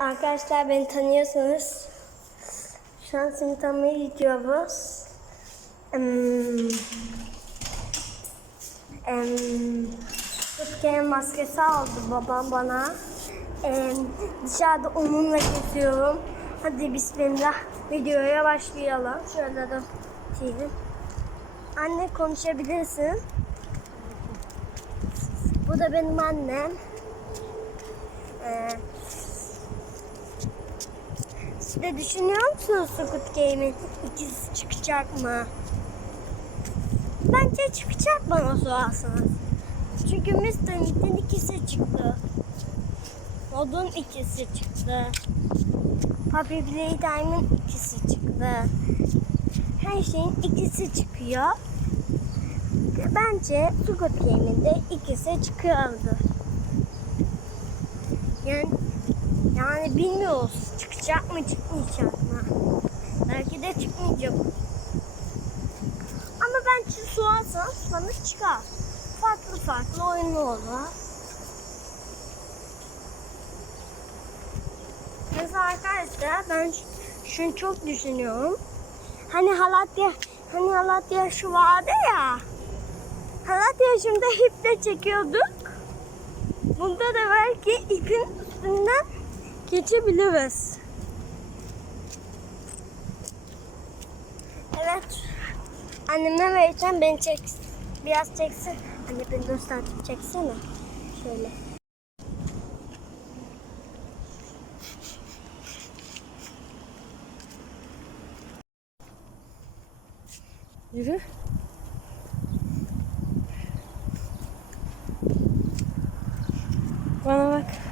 arkadaşlar beni tanıyorsunuz. Şu an seni tanımaya gidiyoruz. Hmm. Türkiye'nin maskesi aldı babam bana. Em, dışarıda onunla geziyorum. Hadi bismillah videoya başlayalım. Şöyle de diyelim. Anne konuşabilirsin. Bu da benim annem. Ee, de düşünüyor musunuz Squid Game'in ikisi çıkacak mı? Bence çıkacak bana sorarsanız. Çünkü Mr. Meat'in ikisi çıktı. Mod'un ikisi çıktı. Puppy Playtime'ın ikisi çıktı. Her şeyin ikisi çıkıyor. Bence Squid Game'in de ikisi çıkıyordu. Yani yani bilmiyoruz çıkacak mı çıkmayacak mı. Belki de çıkmayacak. Ama ben sorarsanız bana çıkar. Farklı farklı oyunlu olur. Mesela arkadaşlar ben şunu çok düşünüyorum. Hani halatya hani halatya şu vardı ya. Halatya şimdi iple çekiyorduk. Bunda da belki ipin üstünden geçebiliriz. Evet. Anneme vereceğim beni çeksin. Biraz çeksin. Anne beni gösterip çeksene. Şöyle. Yürü. Bana bak.